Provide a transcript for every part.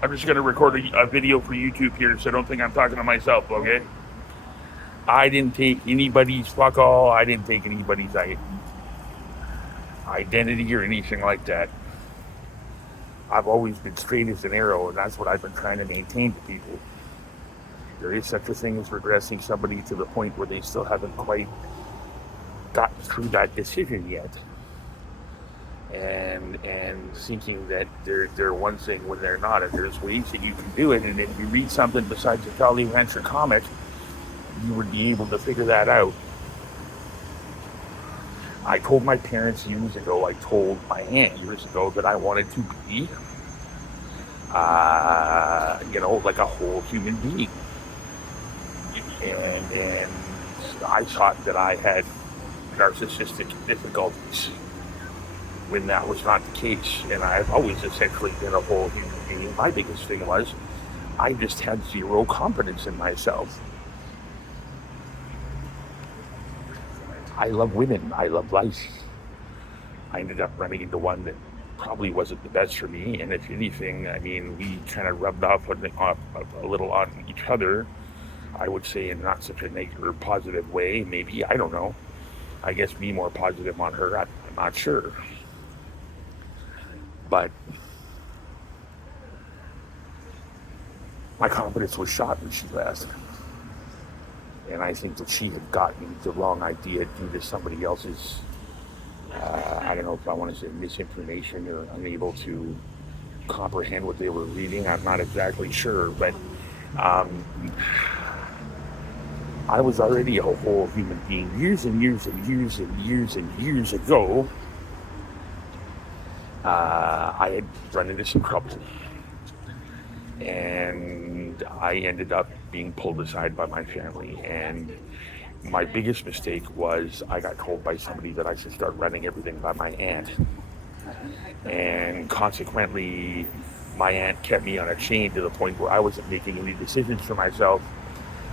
I'm just going to record a video for YouTube here, so don't think I'm talking to myself, okay? I didn't take anybody's fuck all. I didn't take anybody's identity or anything like that. I've always been straight as an arrow, and that's what I've been trying to maintain to people. There is such a thing as regressing somebody to the point where they still haven't quite gotten through that decision yet. And thinking that they're one thing when they're not, and there's ways that you can do it. And if you read something besides a Jolly Rancher comic, you would be able to figure that out. I told my parents years ago, I told my aunt years ago that I wanted to be, like a whole human being. And I thought that I had narcissistic difficulties when that was not the case. And I've always essentially been a whole human being. My biggest thing was I just had zero confidence in myself. I love women. I love life. I ended up running into one that probably wasn't the best for me. And if anything, I mean, we kind of rubbed off a little on each other. I would say in not such a negative or positive way. Maybe, I don't know. I guess be more positive on her. I'm not sure. But my confidence was shot when she left. And I think that she had gotten the wrong idea due to somebody else's, I don't know if I want to say misinformation or unable to comprehend what they were reading. I'm not exactly sure, but um, I was already a whole human being years and years and years and years and years ago. I had run into some trouble, and I ended up being pulled aside by my family. And my biggest mistake was I got told by somebody that I should start running everything by my aunt. And consequently, my aunt kept me on a chain to the point where I wasn't making any decisions for myself.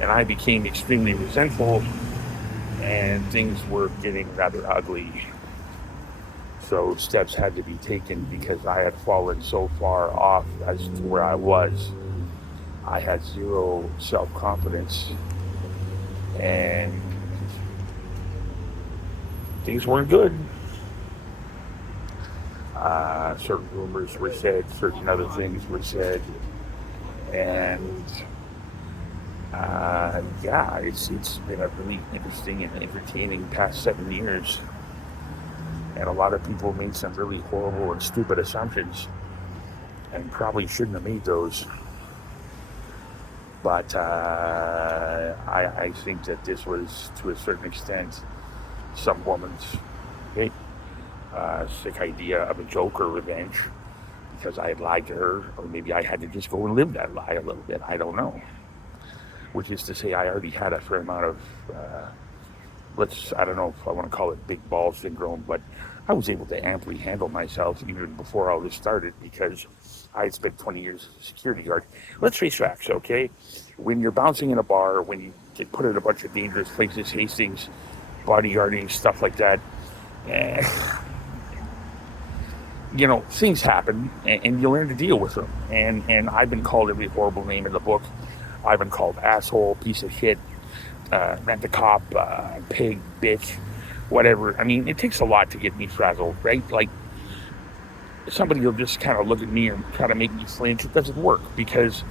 And I became extremely resentful, and things were getting rather ugly. So steps had to be taken because I had fallen so far off as to where I was. I had zero self-confidence, and things weren't good. Certain rumors were said, certain other things were said, and yeah, it's been a really interesting and entertaining past 7 years. And a lot of people made some really horrible and stupid assumptions, and probably shouldn't have made those. But I think that this was, to a certain extent, some woman's hey, sick idea of a joke or revenge because I had lied to her, or maybe I had to just go and live that lie a little bit. I don't know. Which is to say, I already had a fair amount of, I don't know if I want to call it big ball syndrome, but I was able to amply handle myself even before all this started because I had spent 20 years as a security guard. Let's face facts, okay? When you're bouncing in a bar, when you get put in a bunch of dangerous places, Hastings, bodyguarding, stuff like that, eh, things happen, and you learn to deal with them. And I've been called every horrible name in the book. I've been called asshole, piece of shit, rent-a-cop, pig, bitch, whatever. I mean, it takes a lot to get me frazzled, right? Like, somebody will just kind of look at me and try to make me flinch. It doesn't work because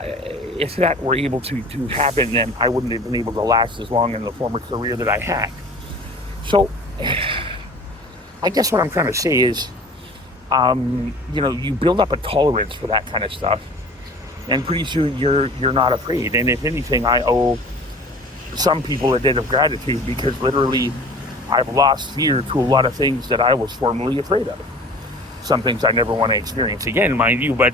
if that were able to happen, then I wouldn't have been able to last as long in the former career that I had. So, I guess what I'm trying to say is, you build up a tolerance for that kind of stuff, and pretty soon you're not afraid. And if anything, I owe some people a debt of gratitude because literally I've lost fear to a lot of things that I was formerly afraid of. Some things I never want to experience again, mind you, but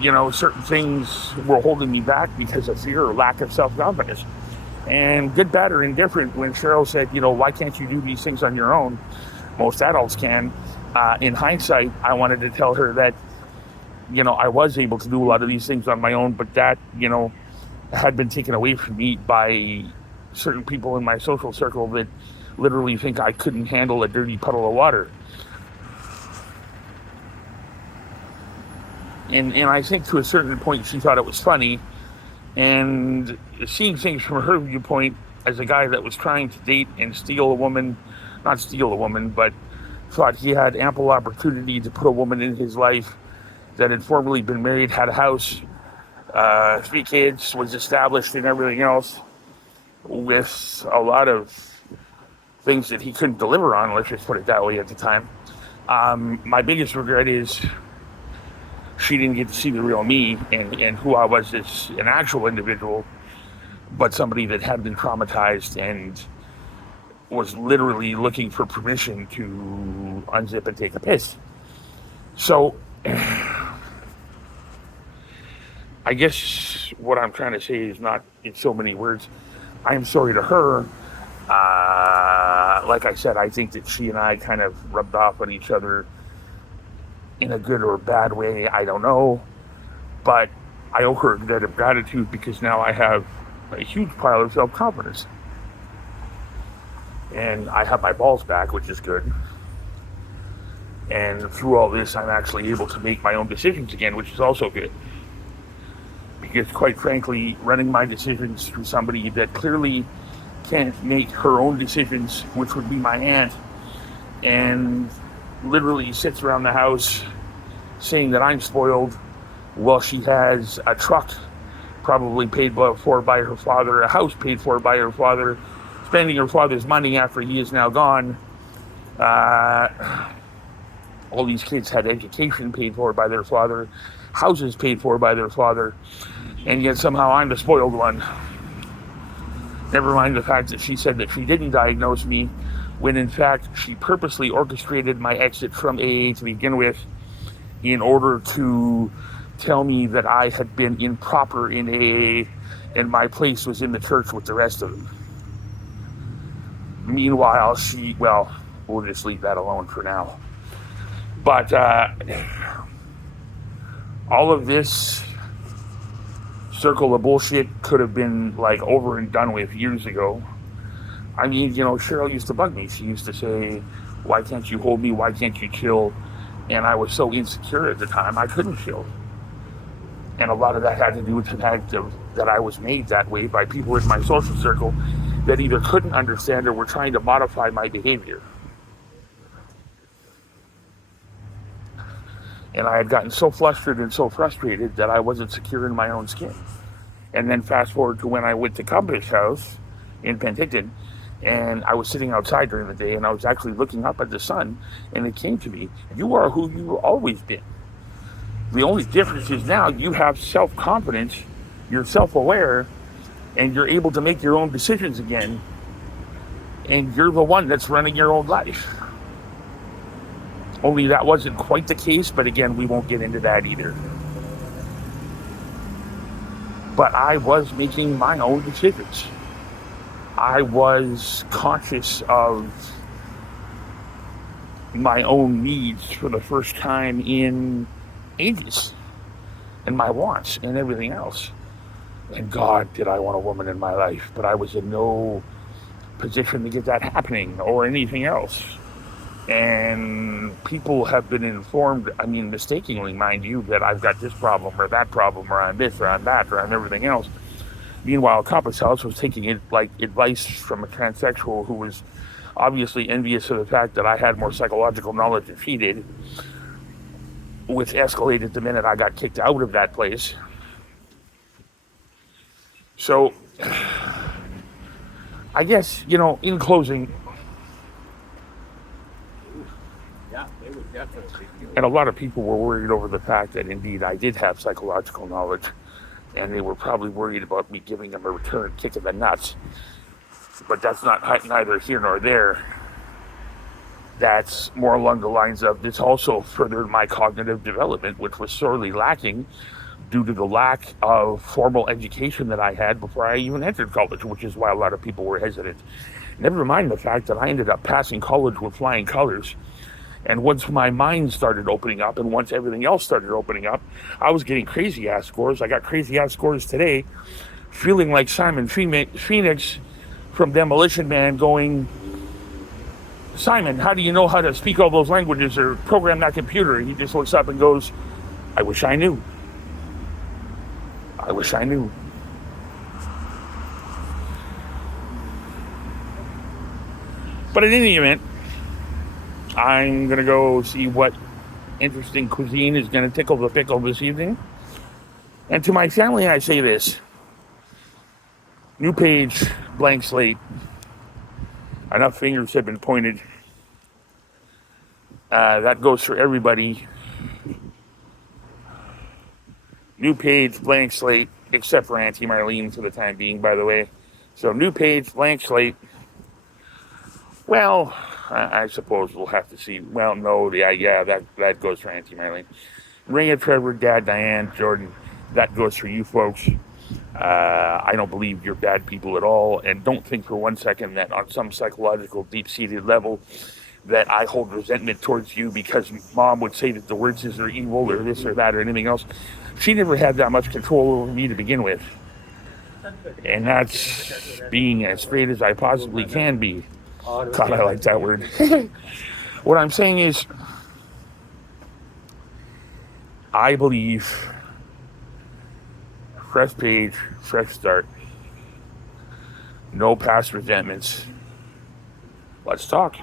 certain things were holding me back because of fear or lack of self-confidence. And good, bad, or indifferent, when Cheryl said, why can't you do these things on your own? Most adults can. In hindsight, I wanted to tell her that, I was able to do a lot of these things on my own, but that, had been taken away from me by certain people in my social circle that literally think I couldn't handle a dirty puddle of water. And I think to a certain point she thought it was funny. And seeing things from her viewpoint as a guy that was trying to date and steal a woman, not steal a woman, but thought he had ample opportunity to put a woman in his life that had formerly been married, had a house, 3 kids, was established and everything else, with a lot of things that he couldn't deliver on, let's just put it that way at the time. My biggest regret is she didn't get to see the real me and who I was as an actual individual, but somebody that had been traumatized and was literally looking for permission to unzip and take a piss. So, I guess what I'm trying to say is not in so many words. I am sorry to her. Like I said, I think that she and I kind of rubbed off on each other in a good or bad way, I don't know. But I owe her a debt of gratitude because now I have a huge pile of self-confidence. And I have my balls back, which is good. And through all this, I'm actually able to make my own decisions again, which is also good. Because quite frankly, running my decisions through somebody that clearly can't make her own decisions, which would be my aunt, and literally sits around the house saying that I'm spoiled while she has a truck probably paid for by her father, a house paid for by her father, spending her father's money after he is now gone. All these kids had education paid for by their father, houses paid for by their father, and yet somehow I'm the spoiled one. Never mind the fact that she said that she didn't diagnose me, when in fact she purposely orchestrated my exit from AA to begin with in order to tell me that I had been improper in AA and my place was in the church with the rest of them. Meanwhile, we'll just leave that alone for now. But all of this circle of bullshit could have been like over and done with years ago. I mean, Cheryl used to bug me. She used to say, why can't you hold me? Why can't you chill? And I was so insecure at the time, I couldn't chill. And a lot of that had to do with the fact that I was made that way by people in my social circle that either couldn't understand or were trying to modify my behavior. And I had gotten so flustered and so frustrated that I wasn't secure in my own skin. And then fast forward to when I went to Compass House in Penticton, and I was sitting outside during the day, and I was actually looking up at the sun, and it came to me, you are who you've always been. The only difference is now you have self-confidence, you're self-aware, and you're able to make your own decisions again, and you're the one that's running your own life. Only that wasn't quite the case, but again, we won't get into that either. But I was making my own decisions. I was conscious of my own needs for the first time in ages, and my wants and everything else. And God, did I want a woman in my life, but I was in no position to get that happening or anything else. And people have been informed, mistakenly, mind you, that I've got this problem or that problem, or I'm this or I'm that or I'm everything else. Meanwhile, Compass House was taking it like advice from a transsexual who was obviously envious of the fact that I had more psychological knowledge than she did, which escalated the minute I got kicked out of that place. So, I guess, in closing, yeah, they would definitely. And a lot of people were worried over the fact that indeed I did have psychological knowledge, and they were probably worried about me giving them a return kick in the nuts. But that's neither here nor there. That's more along the lines of this also furthered my cognitive development, which was sorely lacking due to the lack of formal education that I had before I even entered college, which is why a lot of people were hesitant. Never mind the fact that I ended up passing college with flying colors. And once my mind started opening up and once everything else started opening up, I was getting crazy ass scores. I got crazy ass scores today, feeling like Simon Phoenix from Demolition Man going, Simon, how do you know how to speak all those languages or program that computer? And he just looks up and goes, I wish I knew. I wish I knew. But in any event, I'm going to go see what interesting cuisine is going to tickle the pickle this evening. And to my family, I say this. New page, blank slate. Enough fingers have been pointed. That goes for everybody. New page, blank slate, except for Auntie Marlene for the time being, by the way. So new page, blank slate. Well, I suppose we'll have to see. Well, no, yeah, that goes for Auntie Marlene. Ring of Trevor, Dad, Diane, Jordan, that goes for you folks. I don't believe you're bad people at all, and don't think for one second that on some psychological, deep-seated level that I hold resentment towards you because Mom would say that the Wirtzes are evil or this or that or anything else. She never had that much control over me to begin with. And that's being as straight as I possibly can be. God, I like that word. What I'm saying is, I believe fresh page, fresh start. No past resentments. Let's talk.